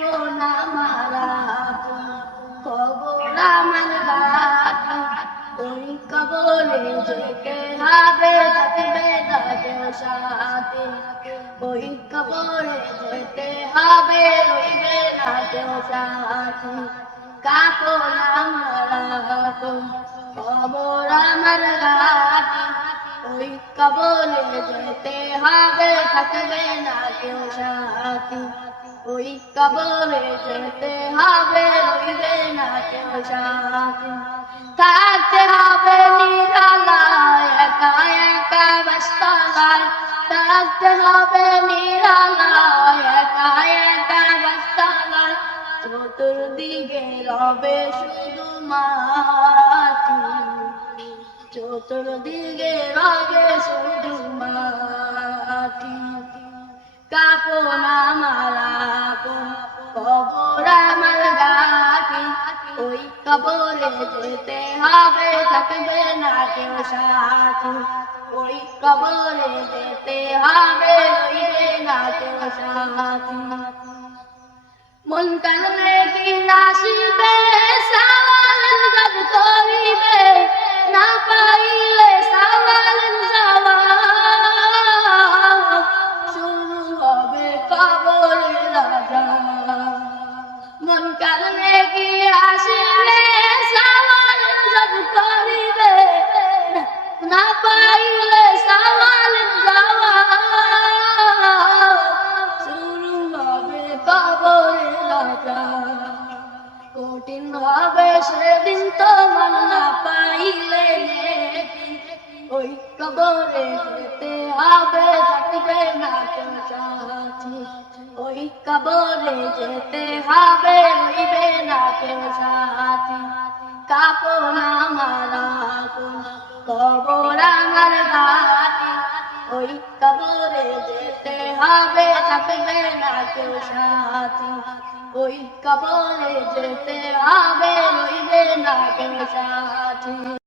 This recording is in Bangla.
আপন আমার আপন কবর আমার ঘাটি ওই কবরে যেতে হবে থাকবে না কেউ সাথী ওই কবরে যেতে হবে রইবে না কেউ সাথী কাপন আমার আপন কবর আমার ঘাটি ওই কবরে যেতে হবে থাকবে না কেউ সাথী ওই কবরে যেতে হবে রইবে না কেউ সাথী থাকতে হবে নিরালায় একা একা বাস্তলায় থাকতে হবে নিরালায় একা একা বাস্তলায় চতুর্দিকে রবে শুধু মাটি চতুর্দিকে রবে শুধু মাটি কাপন আমার আপন কবর আমার ঘাটি ওই কবরে যেতে হবে থাকবে না কেউ সাথী ওই কবরে যেতে হবে রইবে না কেউ সাথী মন কানলে কি নাসিবে সওয়াল জব করিবে না পাইলে সওয়াল জবাব শুরু হবে কবরের রাজা মন কানলে কি আসিবে সওয়াল জব করিবে না পাইলে সওয়াল জবাব শুরু হবে কবরের রাজা কঠিন হবে সেদিন তোমার না পাইলে ওই কবরে যেতে হবে থাকবে না কেউ সাথী ওই কবরে যেতে হবে রইবে না কেউ সাথী কাপন আমার আপন কবর আমার ঘাটি ওই কবরে যেতে হবে থাকবে না কেউ সাথী ওই কবরে যেতে হবে রইবে না কেউ সাথী